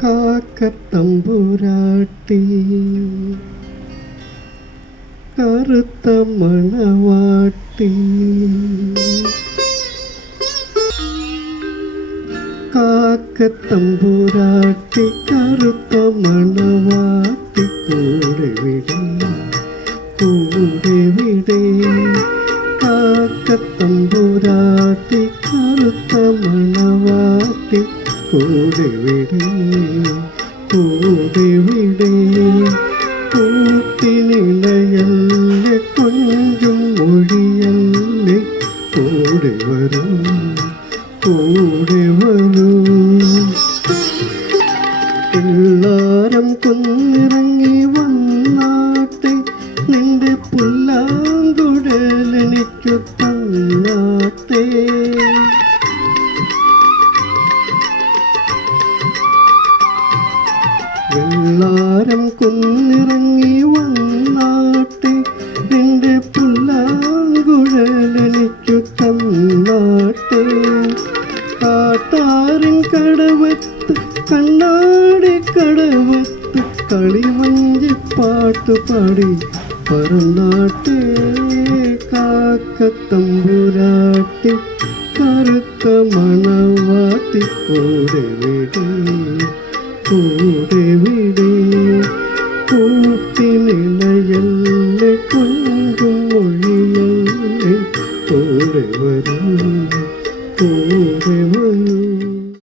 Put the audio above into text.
കാക്കത്തമ്പുരാട്ടി കറുത്ത മണവാട്ടി കാക്കത്തമ്പുരാട്ടി കറുത്ത മണവാട്ടി കൂടെ വിടേ കൂടെ വിടേ കാക്കത്തമ്പുരാട്ടി കറുത്ത മണവാട്ടി കൂടെ വിടേ കൂടെ വിടേ കൂട്ടിനിലയല്ലേ കൊഞ്ചും മൊഴിയല്ലേ കൂടെ വരൂ കൂടെ വരൂ പിള്ളാരം കുന്നിറങ്ങി വന്നാട്ടെ നിന്റെ പുല്ലാങ്കുഴലെനിക്കു തന്നാട്ടെ വെള്ളാരം കുന്നിറങ്ങി വന്നാട്ടെ നിന്റെ പുല്ലാങ്കുഴലെനിക്കു തന്നാട്ടെ കാട്ടാറിൻ കടവത്ത് കണ്ണാടി കടവത്ത് കളിമഞ്ചിപ്പാട്ട് പാടി പറന്നാട്ടെ കാക്കത്തമ്പുരാട്ടി കറുത്ത മണവാട്ടി കൂടെ വിടേ കൂടെ വിടേ കൂട്ടിനിലയല്ല